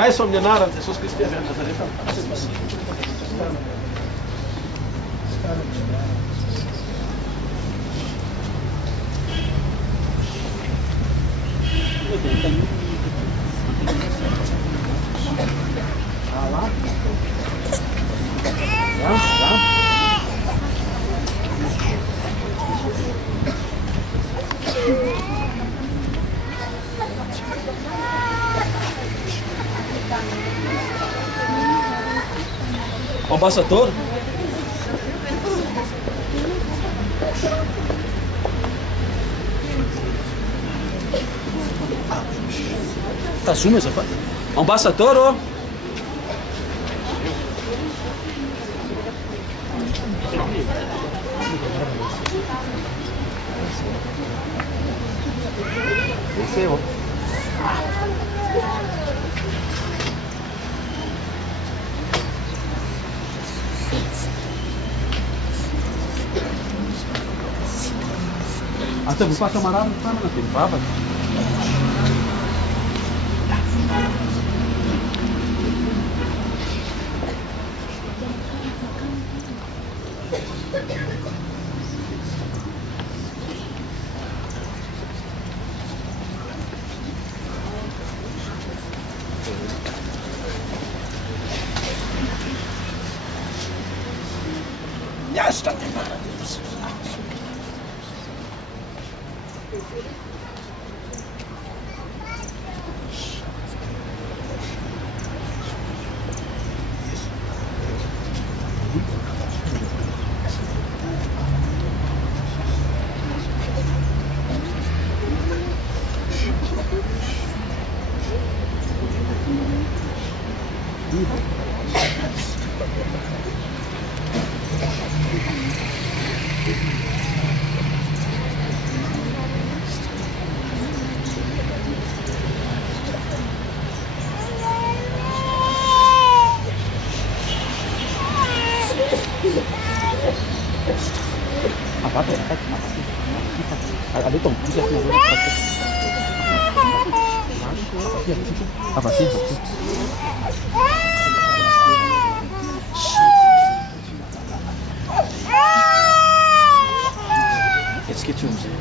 Rais wa mnyanara Jesus Kristo ya Nazareta. O embaixador? Tá zoom essa parte? Embaixador, ó. Esse é o. Até vou passar uma rara para não ter baba. Já está. Apa ada tong apa sih jetzt geht's um